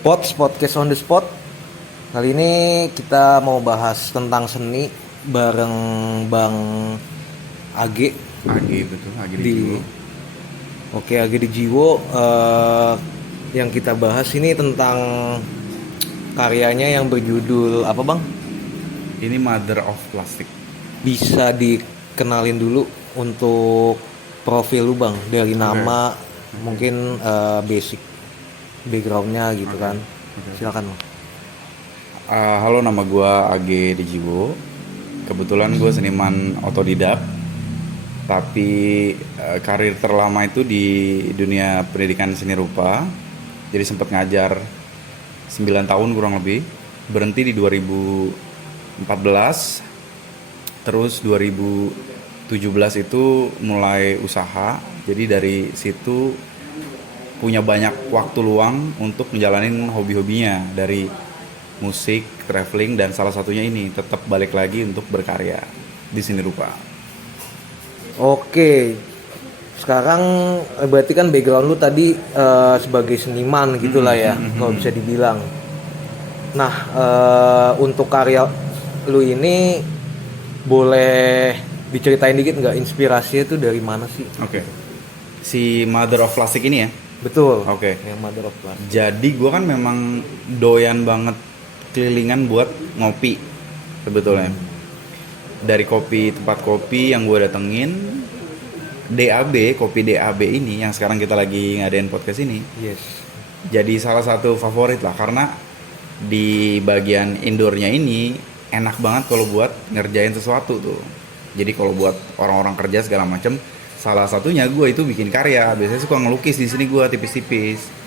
Podcast on the spot. Kali ini kita mau bahas tentang seni bareng Bang Age Agi betul, Agi di di Jiwo. Oke, Age di Jiwo. Yang kita bahas ini tentang karyanya yang berjudul apa, Bang? Ini Mother of Plastic. Bisa dikenalin dulu untuk profil lu, Bang, dari nama mungkin basic backgroundnya gitu kan. Silakan, Bang. Halo, nama gue Agi di Jiwo. Kebetulan gue seniman otodidak, tapi karir terlama itu di dunia pendidikan seni rupa. Jadi sempat ngajar 9 tahun kurang lebih. Berhenti di 2014. Terus 2017 itu mulai usaha. Jadi dari situ punya banyak waktu luang untuk menjalanin hobi-hobinya, dari musik, traveling, dan salah satunya ini tetap balik lagi untuk berkarya di seni rupa. Oke, sekarang berarti kan background lu tadi sebagai seniman gitulah ya, kalau bisa dibilang. Nah, untuk karya lu ini boleh diceritain dikit nggak inspirasinya tuh dari mana sih? Oke. Si Mother of Plastic ini ya. Betul. Oke. Yang Mother of Plastic. Jadi gue kan memang doyan banget kelilingan buat ngopi sebetulnya. Dari tempat kopi yang gue datengin, kopi DAB ini yang sekarang kita lagi ngadain podcast ini, Yes. jadi salah satu favorit lah, karena di bagian indoornya ini enak banget kalau buat ngerjain sesuatu tuh. Jadi kalau buat orang-orang kerja segala macem, salah satunya gue itu bikin karya. Biasanya suka ngelukis di sini gue tipis-tipis.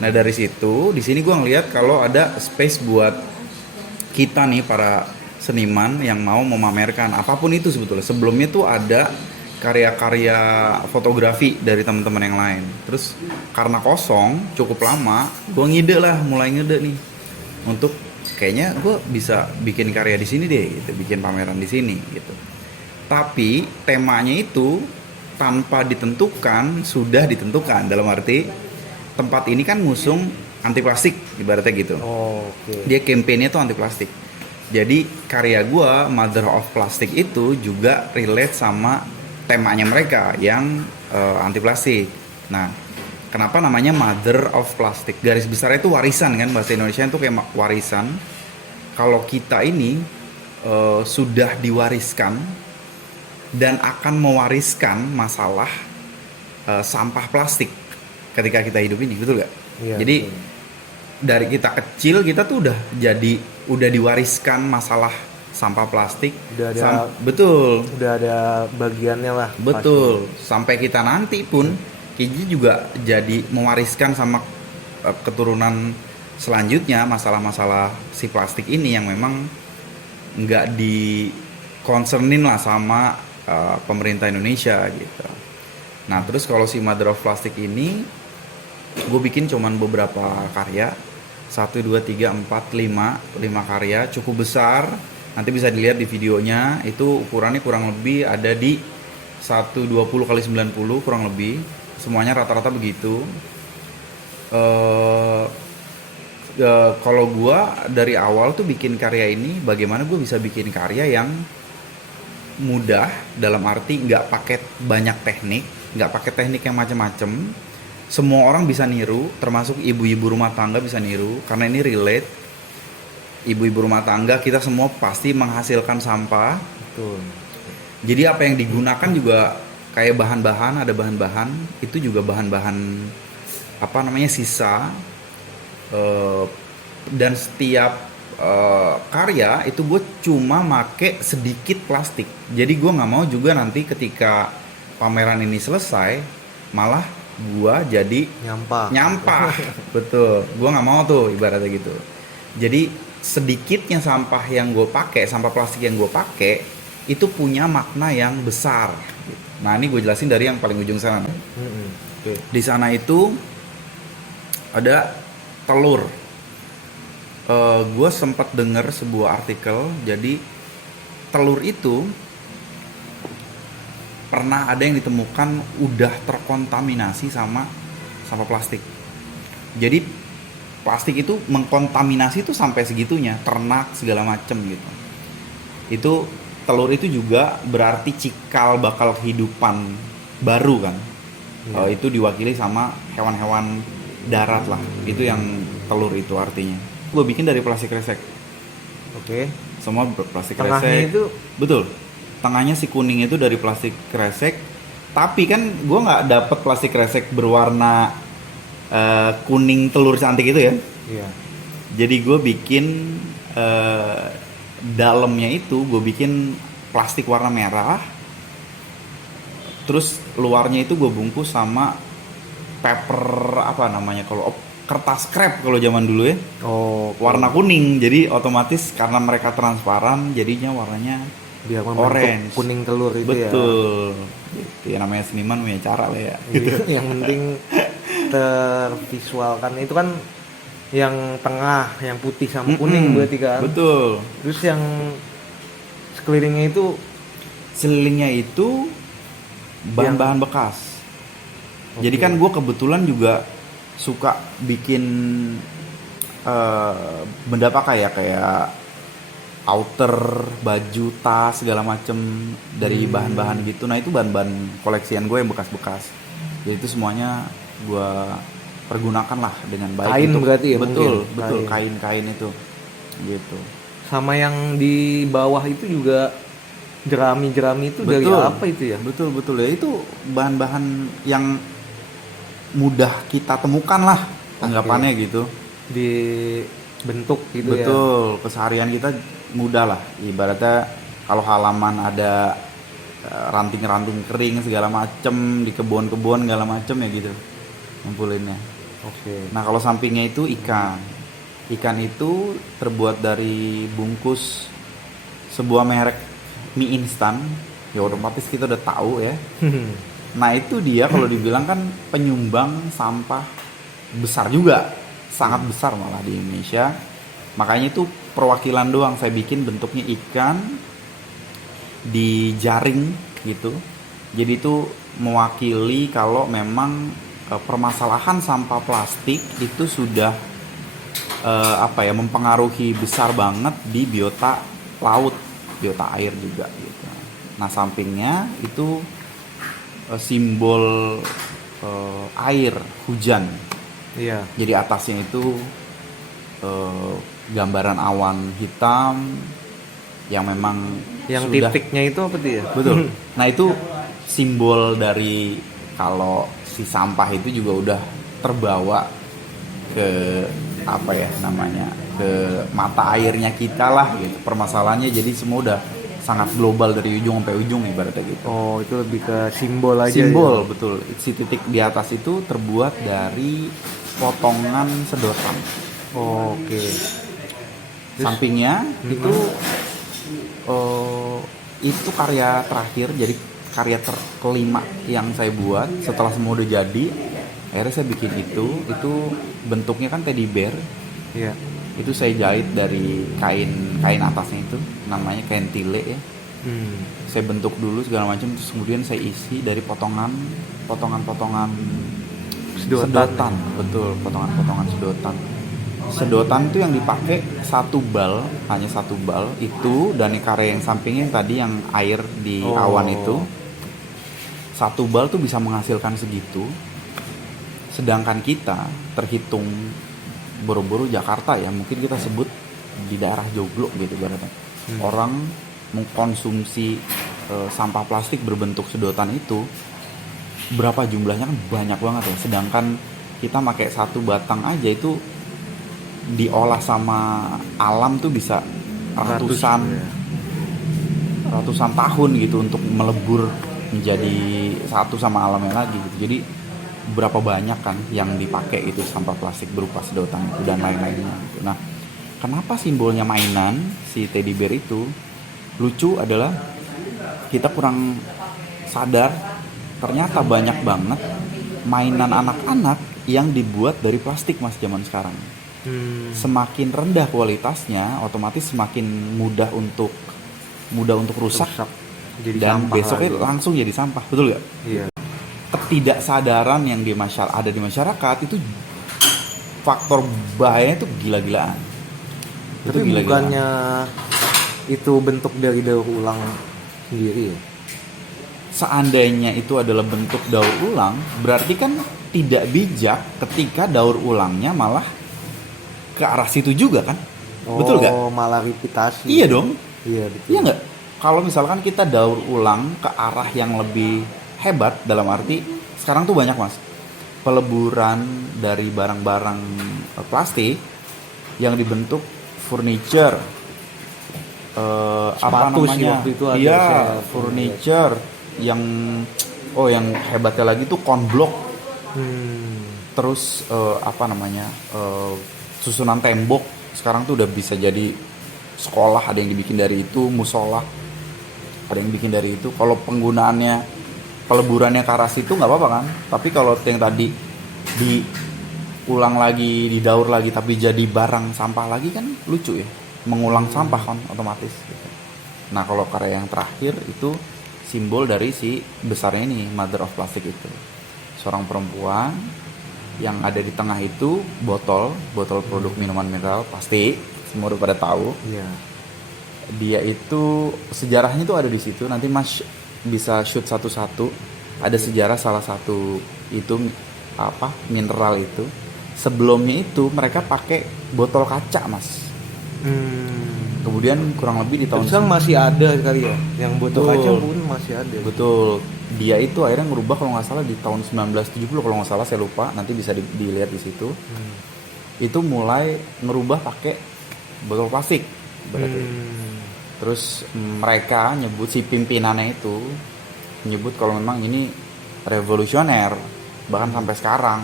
Nah dari situ, di sini gue ngeliat kalau ada space buat kita nih para seniman yang mau memamerkan apapun itu sebetulnya. Sebelumnya tuh ada karya-karya fotografi dari teman-teman yang lain. Terus karena kosong cukup lama, gue mulai ngide nih untuk kayaknya gue bisa bikin karya di sini deh, gitu, bikin pameran di sini gitu. Tapi temanya itu tanpa ditentukan sudah ditentukan, dalam arti tempat ini kan ngusung anti plastik ibaratnya gitu. Oke. Dia campaignnya tuh anti plastik. Jadi karya gue Mother of Plastic itu juga relate sama temanya mereka yang anti plastik. Nah, kenapa namanya Mother of Plastic? Garis besarnya itu warisan kan, bahasa Indonesia itu kayak warisan. Kalau kita ini sudah diwariskan dan akan mewariskan masalah sampah plastik ketika kita hidup ini, betul gak? Iya, Jadi betul. dari kita kecil kita tuh udah diwariskan masalah sampah plastik. Udah ada Betul. udah ada bagiannya lah. Betul. Sampai kita nanti pun kita juga jadi mewariskan sama keturunan selanjutnya masalah-masalah si plastik ini yang memang nggak di concernin lah sama pemerintah Indonesia gitu. Nah terus kalau si Mother of Plastic ini gue bikin cuman beberapa karya, 1, 2, 3, 4, 5 karya cukup besar. Nanti bisa dilihat di videonya, itu ukurannya kurang lebih ada di 120 kali 90 kurang lebih, semuanya rata-rata begitu. Kalau gue dari awal tuh bikin karya ini, bagaimana gue bisa bikin karya yang mudah, dalam arti nggak pakai banyak teknik, nggak pakai teknik yang macam-macam. Semua orang bisa niru, termasuk ibu-ibu rumah tangga bisa niru, karena ini relate. Ibu-ibu rumah tangga kita semua pasti menghasilkan sampah. Betul. Jadi apa yang digunakan juga kayak bahan-bahan, ada bahan-bahan, itu juga bahan-bahan apa namanya sisa. Dan setiap karya itu gue cuma make sedikit plastik. Jadi gue nggak mau juga nanti ketika pameran ini selesai malah gue jadi nyampah. Betul, gue nggak mau tuh ibaratnya gitu. Jadi sedikitnya sampah yang gue pakai, sampah plastik yang gue pakai itu punya makna yang besar. Nah ini gue jelasin dari yang paling ujung sana. Oke. Di sana itu ada telur. Gue sempat dengar sebuah artikel, jadi telur itu pernah ada yang ditemukan udah terkontaminasi sama sampah plastik. Jadi plastik itu mengkontaminasi tuh sampai segitunya, ternak segala macem gitu. Itu telur itu juga berarti cikal bakal kehidupan baru kan. Itu diwakili sama hewan-hewan darat lah. Itu yang telur itu artinya. Gue bikin dari plastik kresek. Oke. Semua plastik Tengahnya kresek. itu Betul. Tengahnya si kuning itu dari plastik kresek. Tapi kan gue nggak dapet plastik kresek berwarna kuning telur cantik itu ya. iya. Jadi gue bikin dalamnya itu gue bikin plastik warna merah. Terus luarnya itu gue bungkus sama paper apa namanya kalau kertas krep kalau zaman dulu ya. Oh, Warna kuning. Jadi otomatis karena mereka transparan jadinya warnanya biar membentuk orange. kuning telur itu ya. Betul. Gitu ya, namanya seniman punya cara lah ya. Iya, yang penting tervisualkan itu kan yang tengah, yang putih sama kuning berarti kan. Betul. Terus yang sekelilingnya itu Selilingnya itu bahan-bahan bekas. Oke. Jadi kan gue kebetulan juga suka bikin benda pakai ya kayak outer, baju, tas segala macem dari bahan-bahan gitu. Nah itu bahan-bahan koleksian gue yang bekas-bekas. Jadi itu semuanya gue pergunakan lah dengan baik. Kain berarti ya, betul, mungkin? betul Kain. kain itu, gitu. sama yang di bawah itu juga jerami-jerami itu dari apa itu ya? Betul ya itu bahan-bahan yang mudah kita temukan lah anggapannya gitu. Dibentuk gitu ya. Betul, keseharian kita mudah lah. Ibaratnya kalau halaman ada ranting-ranting kering segala macem di kebun-kebun segala macem ya gitu ngumpulinnya. Oke. Nah kalau sampingnya itu ikan. Ikan itu terbuat dari bungkus sebuah merek mie instan. Ya otomatis kita udah tahu ya. Nah itu dia kalau dibilang kan penyumbang sampah besar juga. Sangat besar malah di Indonesia. Makanya itu perwakilan doang. Saya bikin bentuknya ikan dijaring gitu. Jadi itu mewakili kalau memang permasalahan sampah plastik itu sudah mempengaruhi besar banget di biota laut, biota air juga gitu. Nah sampingnya itu simbol air hujan. Iya. Jadi atasnya itu gambaran awan hitam yang memang Yang sudah titiknya itu apa tuh ya? betul. Nah itu simbol dari kalau si sampah itu juga udah terbawa ke apa ya namanya ke mata airnya kita lah gitu. Permasalahannya jadi semua udah sangat global dari ujung sampai ujung ibaratnya gitu. Oh, itu lebih ke simbol aja. Simbol ya? betul. Si titik di atas itu terbuat dari potongan sedotan. Oh, oke. Sampingnya itu karya terakhir, jadi karya kelima yang saya buat setelah semua udah jadi. Akhirnya saya bikin itu bentuknya kan teddy bear. Iya. Itu saya jahit dari kain atasnya itu namanya kain tile ya. Saya bentuk dulu segala macam, terus kemudian saya isi dari potongan sedotan. Betul, potongan sedotan. Sedotan itu yang dipakai hanya satu bal itu, dan karya yang sampingnya tadi yang air di awan itu. Satu bal tuh bisa menghasilkan segitu. Sedangkan kita terhitung boro-boro Jakarta ya, mungkin kita sebut di daerah Joglo gitu ibaratnya. Orang mengkonsumsi sampah plastik berbentuk sedotan itu berapa jumlahnya kan banyak banget ya. Sedangkan kita pakai satu batang aja itu diolah sama alam tuh bisa ratusan tahun gitu untuk melebur menjadi satu sama alamnya lagi gitu. Jadi berapa banyak kan yang dipakai itu sampah plastik berupa sedotan itu dan lain-lainnya gitu. Nah, kenapa simbolnya mainan si teddy bear itu lucu adalah kita kurang sadar ternyata banyak banget mainan anak-anak yang dibuat dari plastik mas zaman sekarang. Semakin rendah kualitasnya, otomatis semakin mudah untuk rusak. Jadi dan besoknya lagi. Langsung jadi sampah, betul gak? Iya. Ketidaksadaran yang ada di masyarakat itu faktor bahayanya itu gila-gilaan. Tapi bukannya itu bentuk dari daur ulang sendiri ya? Seandainya itu adalah bentuk daur ulang, berarti kan tidak bijak ketika daur ulangnya malah ke arah situ juga kan? Betul nggak? Oh, malah reputasi. Iya dong. Iya, betul. Iya nggak? Kalau misalkan kita daur ulang ke arah yang lebih hebat, dalam arti sekarang tuh banyak mas peleburan dari barang-barang plastik yang dibentuk furniture, apa Sepatu sih namanya? waktu itu ada Iya, saya furniture yang yang hebatnya lagi tuh konblok. Terus apa namanya? Susunan tembok sekarang tuh udah bisa jadi sekolah, ada yang dibikin dari itu, musola ada yang bikin dari itu. Kalau penggunaannya peleburannya ke arah situ nggak apa-apa kan, tapi kalau yang tadi diulang lagi, didaur lagi tapi jadi barang sampah lagi kan lucu ya, mengulang sampah kan otomatis gitu. Nah kalau karya yang terakhir itu simbol dari si besarnya ini, Mother of Plastic itu, seorang perempuan yang ada di tengah itu botol produk minuman mineral pasti semua udah pada tahu. Iya. Dia itu sejarahnya tuh ada di situ, nanti mas bisa shoot satu-satu. Ada sejarah salah satu itu apa mineral itu. Sebelumnya itu mereka pakai botol kaca mas. Kemudian kurang lebih di tahun Sekarang masih ada kali ya, yang botol Betul. kaca pun masih ada. betul, dia itu akhirnya ngerubah kalau nggak salah di tahun 1970 kalau nggak salah, saya lupa, nanti bisa dilihat di situ. Itu mulai ngerubah pakai botol plastik berarti. Terus mereka nyebut, si pimpinannya itu nyebut kalau memang ini revolusioner, bahkan sampai sekarang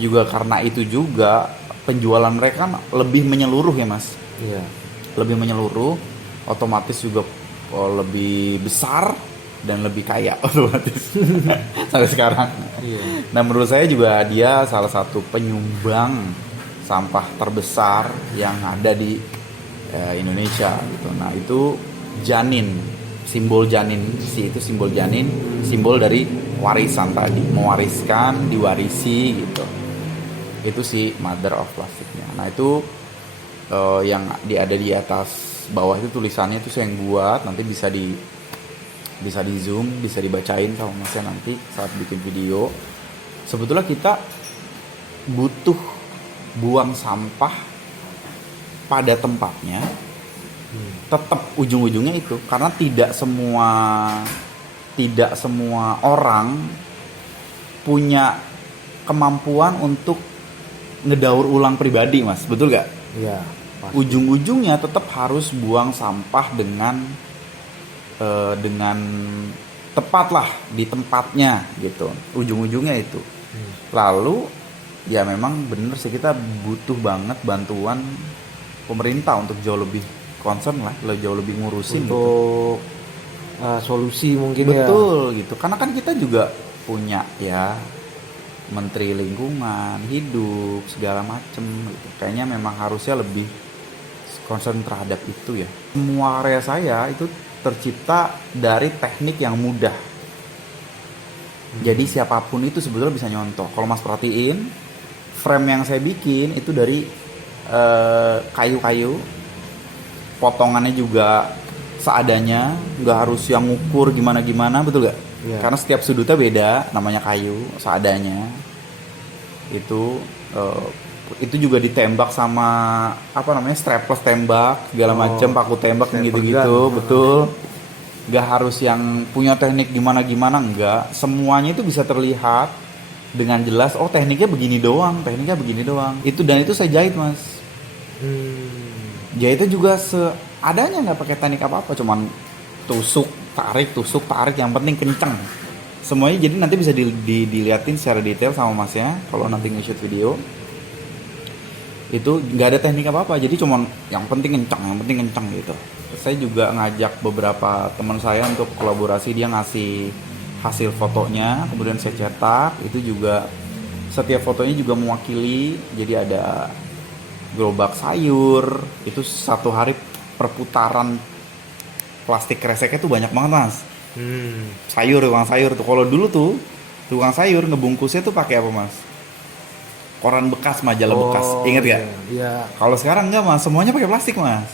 juga karena itu juga penjualan mereka kan lebih menyeluruh ya mas. Iya. Lebih menyeluruh, otomatis juga lebih besar dan lebih kaya otomatis sampai sekarang. Iya. Nah menurut saya juga dia salah satu penyumbang sampah terbesar yang ada di Indonesia gitu. Nah itu janin, simbol janin, itu simbol janin, simbol dari warisan tadi, mewariskan, diwarisi gitu. Itu si Mother of Plasticnya. Nah itu yang ada di atas bawah itu tulisannya itu saya yang buat, nanti bisa di zoom, bisa dibacain sama masnya nanti saat bikin video. Sebetulnya kita butuh buang sampah pada tempatnya, tetap ujung-ujungnya itu, karena tidak semua orang punya kemampuan untuk ngedaur ulang pribadi mas, betul gak? Iya. Ujung-ujungnya tetap harus buang sampah dengan tepat lah di tempatnya gitu, ujung-ujungnya itu. Lalu ya memang bener sih kita butuh banget bantuan pemerintah untuk jauh lebih concern lah, jauh lebih ngurusin untuk solusi mungkin ya. betul gitu, karena kan kita juga punya ya menteri lingkungan hidup segala macem gitu. Kayaknya memang harusnya lebih concern terhadap itu ya. Semua karya saya itu tercipta dari teknik yang mudah. Jadi siapapun itu sebetulnya bisa nyontoh. Kalau mas perhatiin, frame yang saya bikin itu dari kayu-kayu, potongannya juga seadanya, nggak harus yang ngukur gimana-gimana, betul gak? Iya. Karena setiap sudutnya beda, namanya kayu, seadanya. Itu juga ditembak sama apa namanya, strapless tembak segala macam, paku tembak yang gitu-gitu, betul. Nggak harus yang punya teknik gimana-gimana, enggak. Semuanya itu bisa terlihat dengan jelas, oh tekniknya begini doang. Itu, dan itu saya jahit mas. Jahitnya juga seadanya, nggak pakai teknik apa-apa, cuman tusuk tarik, yang penting kenceng semuanya. Jadi nanti bisa dilihatin secara detail sama masnya kalau nanti nge-shoot video. Itu nggak ada teknik apa-apa, jadi cuman yang penting kenceng gitu. Saya juga ngajak beberapa teman saya untuk kolaborasi, dia ngasih hasil fotonya, kemudian saya cetak. Itu juga setiap fotonya juga mewakili, jadi ada gerobak sayur, itu satu hari perputaran plastik kreseknya tuh banyak banget mas. Tukang sayur tuh, kalau dulu tuh tukang sayur ngebungkusnya tuh pakai apa mas? koran bekas, majalah bekas, inget gak? Iya. Kalau sekarang enggak mas, semuanya pakai plastik mas.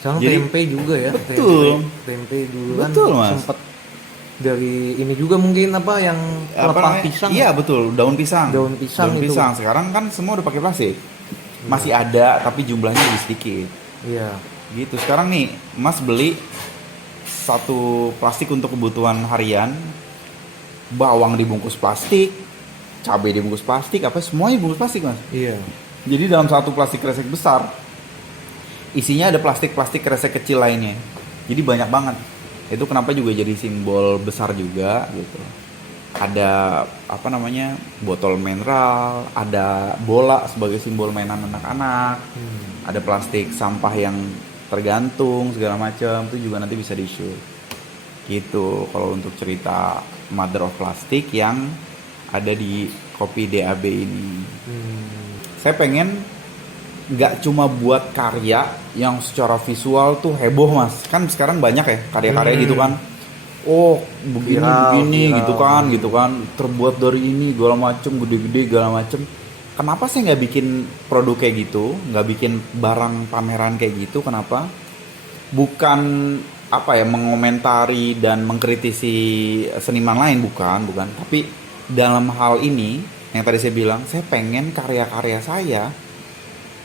Sekarang Jadi- tempe juga ya. Betul. Tempe dulu Betul, kan Mas. sempet dari ini juga mungkin apa yang Apa pelepah namanya? pisang. Iya betul, daun pisang. Daun pisang itu. Sekarang kan semua udah pakai plastik. Masih ada tapi jumlahnya lebih sedikit. Iya. Gitu. Sekarang nih, Mas beli satu plastik untuk kebutuhan harian, bawang dibungkus plastik, cabai dibungkus plastik, apa semuanya dibungkus plastik, Mas. Iya. Jadi dalam satu plastik kresek besar, isinya ada plastik-plastik kresek kecil lainnya. Jadi banyak banget. Itu kenapa juga jadi simbol besar juga gitu. Ada apa namanya? Botol mineral, ada bola sebagai simbol mainan anak-anak. Ada plastik sampah yang tergantung segala macam, itu juga nanti bisa di-shoot. Gitu kalau untuk cerita Mother of Plastic yang ada di kopi DAB ini. Saya pengen nggak cuma buat karya yang secara visual tuh heboh mas, kan sekarang banyak ya karya-karya gitu kan, oh begini Viral. gitu kan terbuat dari ini segala macem, gede-gede segala macem. Kenapa sih nggak bikin produk kayak gitu, nggak bikin barang pameran kayak gitu? Kenapa? Bukan apa ya, mengomentari dan mengkritisi seniman lain, bukan, tapi dalam hal ini yang tadi saya bilang, saya pengen karya-karya saya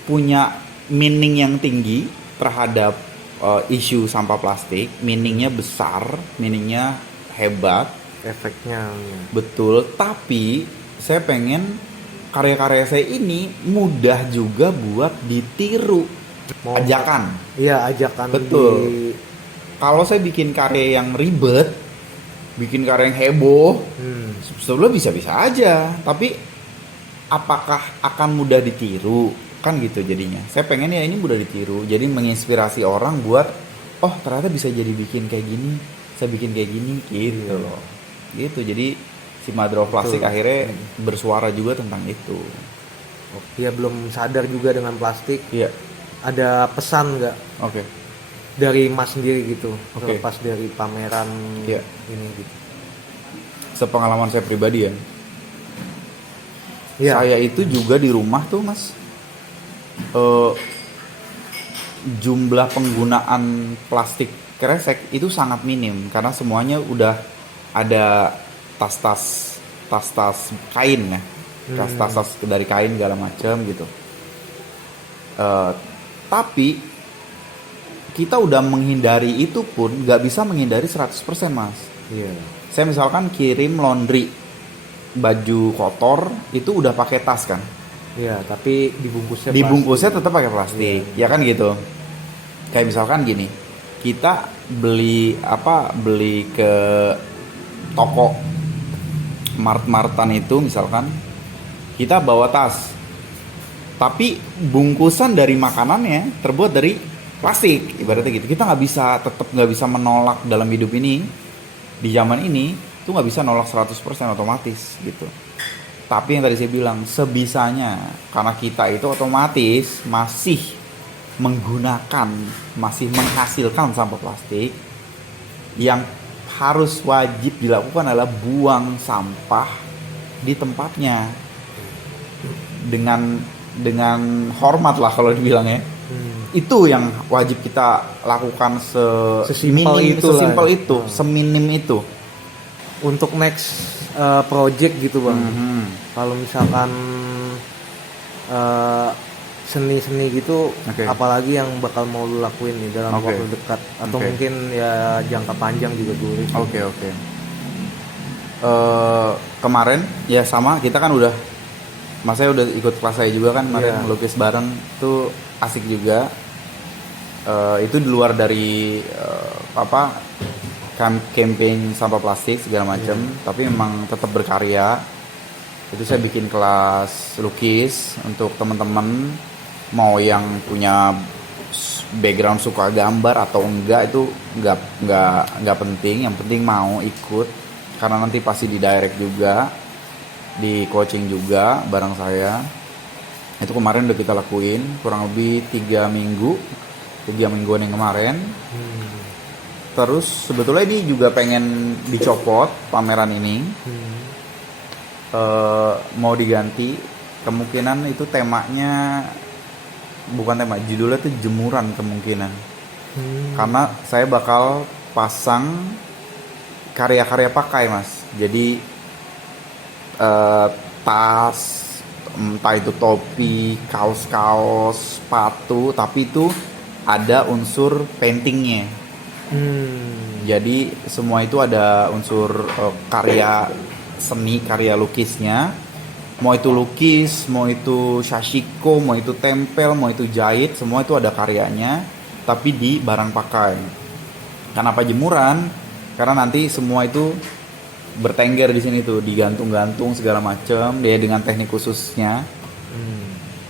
punya meaning yang tinggi terhadap isu sampah plastik, meaningnya besar, meaningnya hebat, Efeknya. betul. Tapi saya pengen karya-karya saya ini mudah juga buat ditiru, ajakan. Iya, ajakan. Betul. Kalau saya bikin karya yang ribet, bikin karya yang heboh, sebetulnya bisa-bisa aja. Tapi apakah akan mudah ditiru? Kan gitu jadinya. Saya pengen ya ini mudah ditiru. Jadi menginspirasi orang buat, oh ternyata bisa jadi bikin kayak gini, saya bikin kayak gini, gitu loh. Gitu. Jadi si Mother of Plastic akhirnya bersuara juga tentang itu. Dia belum sadar juga dengan plastik. Iya. Ada pesan nggak Oke. dari Mas sendiri gitu, Oke. lepas dari pameran Iya. ini gitu? Sepengalaman saya pribadi ya. Iya. Saya itu juga di rumah tuh mas, jumlah penggunaan plastik kresek itu sangat minim karena semuanya udah ada tas-tas kain ya, tas-tas dari kain segala macam gitu. Tapi kita udah menghindari itu pun nggak bisa menghindari 100% mas. Iya. Saya misalkan kirim laundry baju kotor itu udah pakai tas kan, Iya, tapi dibungkusnya tetap pakai plastik, ya kan gitu. Kayak misalkan gini, kita beli ke toko mart-martan itu misalkan, kita bawa tas, tapi bungkusan dari makanannya terbuat dari plastik, ibaratnya gitu. Kita tetap nggak bisa menolak dalam hidup ini, di zaman ini tuh nggak bisa nolak 100% otomatis gitu. Tapi yang tadi saya bilang, sebisanya, karena kita itu otomatis masih menghasilkan sampah plastik, yang harus wajib dilakukan adalah buang sampah di tempatnya dengan hormat lah kalau dibilang ya. Itu yang wajib kita lakukan Sesimpel itu. seminim itu. Untuk next project gitu bang, kalau misalkan seni-seni gitu, Oke. apalagi yang bakal mau lu lakuin nih dalam Oke. waktu dekat atau Oke. mungkin ya jangka panjang juga dulu. Oke. Kemarin ya sama, kita kan udah, mas saya udah ikut kelas saya juga kan kemarin, Iya. melukis bareng tuh asik juga. Itu di luar dari campaign sampah plastik segala macam, tapi memang tetap berkarya. Itu saya bikin kelas lukis untuk teman-teman, mau yang punya background suka gambar atau enggak, itu nggak penting, yang penting mau ikut, karena nanti pasti di direct juga, di coaching juga bareng saya. Itu kemarin udah kita lakuin kurang lebih 3 mingguan yang kemarin. Terus sebetulnya ini juga pengen dicopot pameran ini, mau diganti kemungkinan itu temanya bukan tema, judulnya tuh jemuran kemungkinan. Karena saya bakal pasang karya-karya pakai, Mas. Jadi tas, entah itu topi, kaos-kaos, sepatu, tapi itu ada unsur paintingnya. Jadi semua itu ada unsur karya seni, karya lukisnya. Mau itu lukis, mau itu sashiko, mau itu tempel, mau itu jahit, semua itu ada karyanya, tapi di barang pakai. Kenapa jemuran? Karena nanti semua itu bertengger di sini tuh, digantung-gantung segala macam, dia dengan teknik khususnya.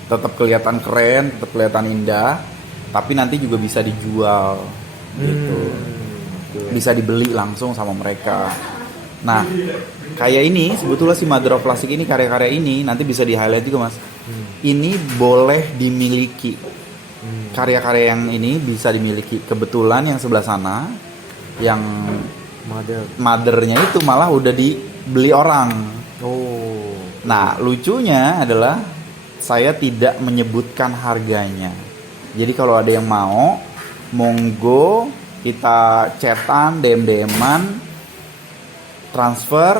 Tetap kelihatan keren, tetap kelihatan indah, tapi nanti juga bisa dijual gitu. Bisa dibeli langsung sama mereka. Nah, kayak ini sebetulnya si Mother of Plastic ini, karya-karya ini nanti bisa di-highlight juga, Mas. Ini boleh dimiliki. Karya-karya yang ini bisa dimiliki. Kebetulan yang sebelah sana yang mothernya itu malah udah dibeli orang. Nah, lucunya adalah saya tidak menyebutkan harganya. Jadi kalau ada yang mau, monggo kita chatan, DM-an, transfer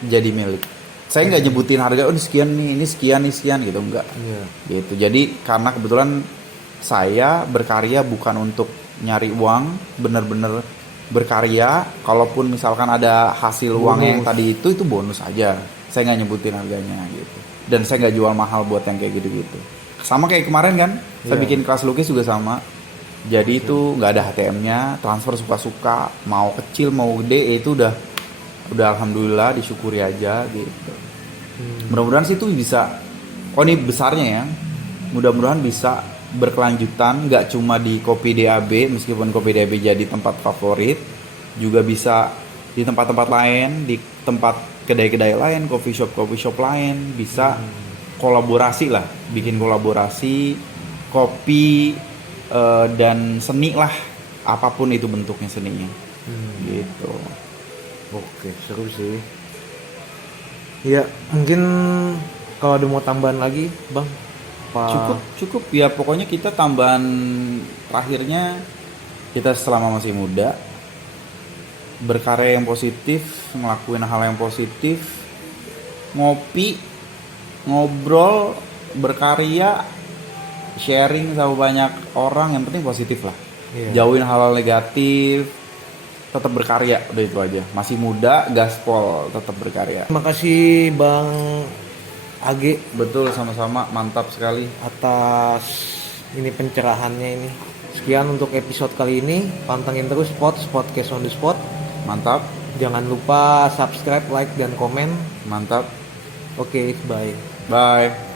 jadi milik. Saya nggak nyebutin harga, oh ini sekian nih, ini sekian gitu, enggak. Gitu. Jadi karena kebetulan saya berkarya bukan untuk nyari uang, bener-bener berkarya. Kalaupun misalkan ada hasil uang yang tadi itu bonus aja. Saya nggak nyebutin harganya gitu. Dan saya nggak jual mahal buat yang kayak gitu-gitu. Sama kayak kemarin kan, saya bikin kelas lukis juga sama. Jadi itu nggak ada HTM-nya, transfer suka-suka, mau kecil mau gede, itu udah alhamdulillah, disyukuri aja gitu. Mudah-mudahan sih itu bisa, oh ini besarnya ya, mudah-mudahan bisa berkelanjutan, nggak cuma di Kopi DAB, meskipun Kopi DAB jadi tempat favorit, juga bisa di tempat-tempat lain, di tempat kedai-kedai lain, coffee shop lain, bisa kolaborasi lah, bikin kolaborasi kopi dan seni lah, apapun itu bentuknya seninya, gitu. Oke, seru sih. Ya, mungkin kalau ada mau tambahan lagi, Bang. Cukup ya, pokoknya kita tambahan terakhirnya, kita selama masih muda berkarya yang positif, ngelakuin hal yang positif, ngopi, ngobrol, berkarya, sharing sama banyak orang, yang penting positif lah. Jauhin hal-hal negatif, tetap berkarya, udah itu aja. Masih muda, gaspol, tetap berkarya. Terima kasih Bang Age. Betul, sama-sama, mantap sekali atas ini pencerahannya ini. Sekian untuk episode kali ini. Pantengin terus podcast on the spot. Mantap. Jangan lupa subscribe, like, dan komen. Mantap. Oke, bye. Bye.